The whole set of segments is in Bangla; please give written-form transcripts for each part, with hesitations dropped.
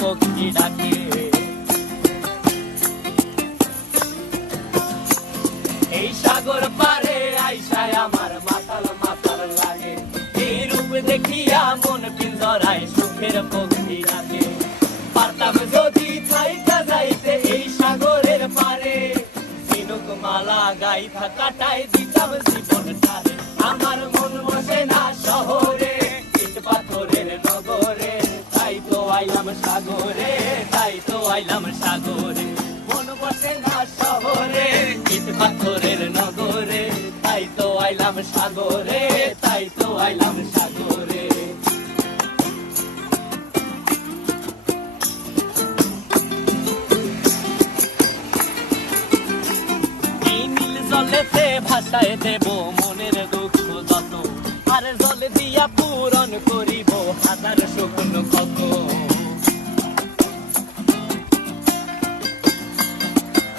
পক্ষী ডাকে। এই সাগর পারে আইসায় আমার মাতাল মাতাল লাগে, এই রূপ দেখিয়া মন পিঞ্জরায় সুখের পক্ষী ডাকে। পারতাম যদি থাইকা যাইতে এই সাগরের পারে, ঝিনুক মালা গাইথা কাটাই দিতাম জীবনটারে। আমার মন বসে না শহরে, ইট পাথরের নগরে, তাই তো আইলাম সাগরে, তাই তো আইলাম সাগরে। মন বসে না শহরে, ইট পাথরের নগরে, তাই তো আইলাম সাগরে, তাই তো আইলাম সাগরে। জলেতে ভাসায় দেব মনের দুঃখ যত, আর জল দিয়া পূরণ করিব হাজার শুকনো ক্ষত।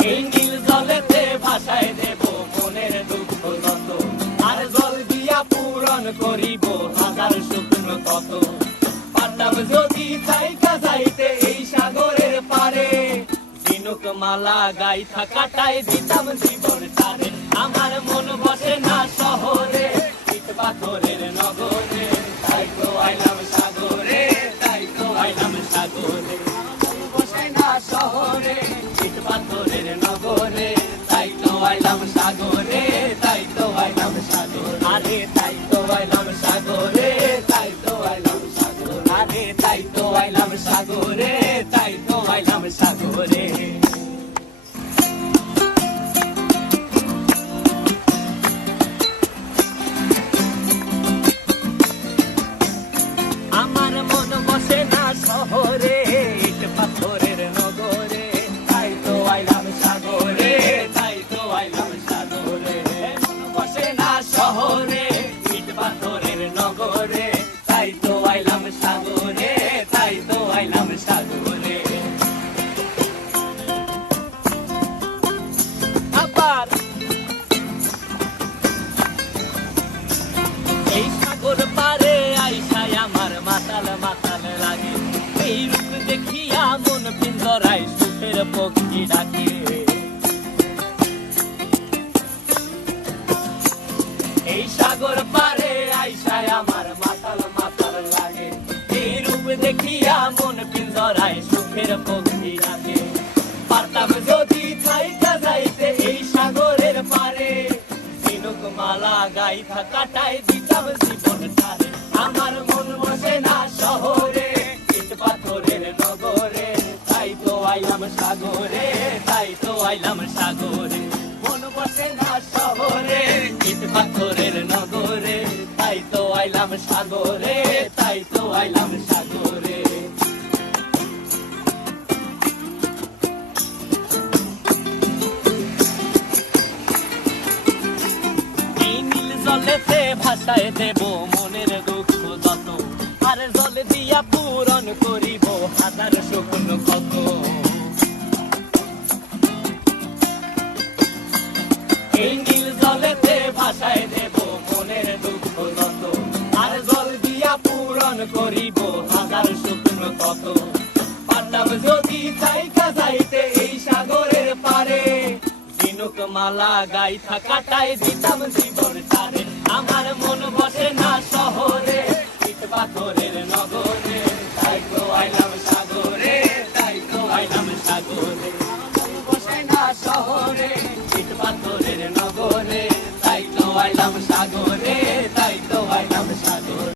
এই নীল জলেতে ভাসায় দেব মনের দুঃখ যত, আর জল দিয়া পূরণ করিব হাজার শুকনো ক্ষত। পারতাম যদি থাইকা যাইতে এই সাগরের পারে, ঝিনুক মালা গাইথা কাটাই দিতাম জীবনটারে। আমার মন বসে না শহরে, ইট পাথরের নগরে, তাই তো আইলাম সাগরে, তাই তো আইলাম সাগরে। মন বসে না শহরে, ইট পাথরের নগরে, তাই তো আইলাম সাগরে, তাই তো আইলাম সাগরে। আরে তাই তো আইলাম সাগরে, তাই তো আইলাম সাগরে। আরে তাই তো আইলাম সাগরে, তাই তো আইলাম সাগরে। আমার মন বসে না শহরে, ইট পাথরের নগরে, তাই তো আইলাম সাগরে, তাই তো আইলাম সাগরে। মন বসে না শহরে, ইট পাথরের নগরে, তাই তো আইলাম সাগরে, তাই তো আইলাম সাগরে। আবার এই সাগর পারে আইসায় আমার মাতাল মাতাল লাগে, এই রূপ দেখিয়া মন পিঞ্জরায় সুখের পক্ষী ডাকে। এই সাগর পারে আইসায় আমার মাতাল মাতাল লাগে, এই রূপ দেখিয়া মন পিঞ্জরায় সুখের পক্ষী ডাকে। পারতাম যদি থাইকা যাইতে এই সাগরের পারে, ঝিনুক মালা গাইথা কাটাই দিতাম জীবনটারে। আমার মন বসে না শহরে, ইট পাথরের নগরে, তাই তো আইলাম সাগরে, তাই তো আইলাম সাগরে। মন বসে না শহরে, ইট পাথরের নগরে, তাই তো আইলাম সাগরে, তাই তো আইলাম সাগরে। জলেতে ভাসায় দেব মনের দুঃখ যত, আর জল দিয়া পূরণ করিব হাজার শুকনো ক্ষত। এই নীল জলেতে ভাসায় দেব মনের দুঃখ যত, আর জল দিয়া পূরণ করিব হাজার শুকনো ক্ষত। পারতাম যদি থাইকা যাইতে এই সাগরের পারে, ঝিনুক মালা গাইথা কাটাই দিতাম জীবনটারে। আমার মন বসে না শহরে, ইট পাথরের নগরে, তাই তো আইলাম সাগরে, তাই তো আইলাম সাগরে। মন বসে না শহরে, ইট পাথরের নগরে, তাই তো আইলাম সাগরে।